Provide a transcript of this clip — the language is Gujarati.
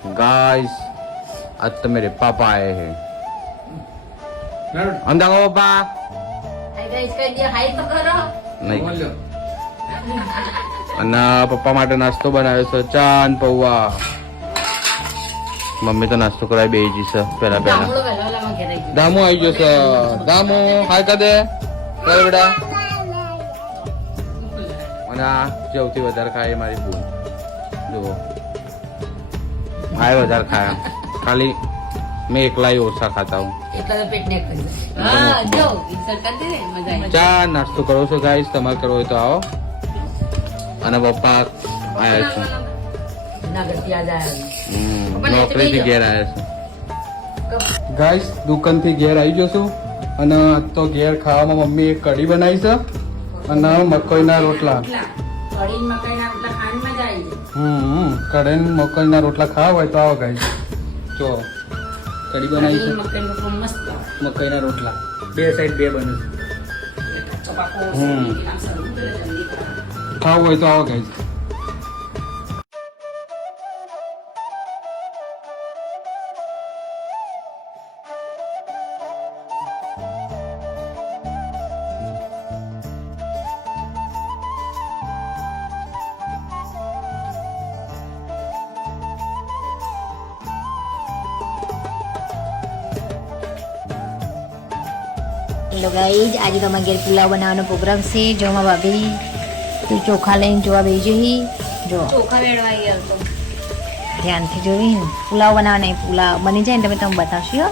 गाइस आज तो मेरे पापा आए हैं अंधा को पापा हाय गाइस कह दिया हाय तो करो नहीं अन्ना पप्पा માટે નાસ્તો બનાવ્યો છે ચા અને પૌવા મમ્મી તો નાસ્તો કરાવી બેસી છે પેલા ગામડો વેલાલામાં ઘરે ગઈ દામુ આવી ગયો છે દામુ હાય કા દે ચાલ બેટા અને આ સૌથી વધારે ખાય મારી બૂન જુઓ હાય વધારે ખાયા ખાલી मैं एकला ही ओछा खाता हूँ એટલા તો પેટ ને કરી હા જો ઇન્સર્ટ કરી દે મજા આવી ચા નાસ્તો કરો છો ગાઈસ તમારે કરવો હોય તો આવો અને પપ્પા આયા છે નગરથી આ જાય નોકરીથી ઘેર આવ્યા છે ગાઈસ દુકાનથી ઘેર આવી ગયો છું અને આજ તો ઘેર ખાવામાં મમ્મી એક કઢી બનાવી છે અને મકોઈના રોટલા કઢી મકાઈના રોટલા ખાવાની મજા આવી કઢી મકોઈના રોટલા ખાવા હોય તો આવો ગાઈસ જો કઢી બનાવી છે મકાઈનો રોટલો મસ્ત મકાઈના રોટલા બે સાઈડ બે બને છે ખાવું હોય તો આવો ગાઈસ હેલો ગાઈઝ આજે તો અમારા ઘેર પુલાવ બનાવવાનો પ્રોગ્રામ છે જો અમારા ભાભી તો ચોખા લઈને જોવા બેસી જઈ જો ચોખા વેડવાઈ ગયા તો ધ્યાનથી જોઈ પુલાવ બનાવવાના પુલાવ બની જાય ને તમે બતાવશો